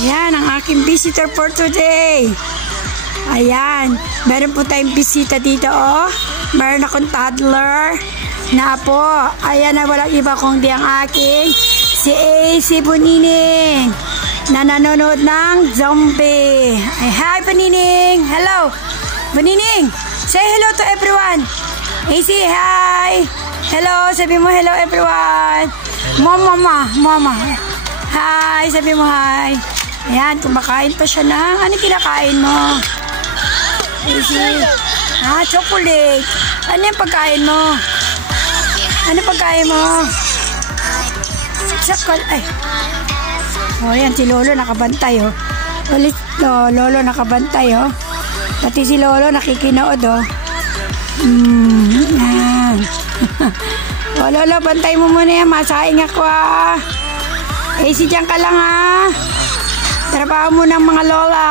Yan, ang aking visitor for today. Ayan, meron po tayong bisita dito, oh. Meron akong toddler na po. Ayan na walang iba kundi ang aking si AC Bunining na nanonood ng zombie. Ay, hi, Bunining! Hello! Bunining! Say hello to everyone! AC, hi! Hello! Sabi mo hello, everyone! Mama! Hi! Sabi mo hi! Ayan, kumakain pa siya ng... Ano kinakain mo? AC? Chocolate! Ano yung pagkain mo? Ano pagkain mo? Chocolate! Ay! O, yan, si Lolo nakabantay, oh. Ulit, Lolo nakabantay, oh. Pati si Lolo nakikinood, oh. Yan. O, Lolo, bantay mo muna yan. Masaing ako, ah. AC, dyan ka lang, ah. Trabaho mo ng mga lola.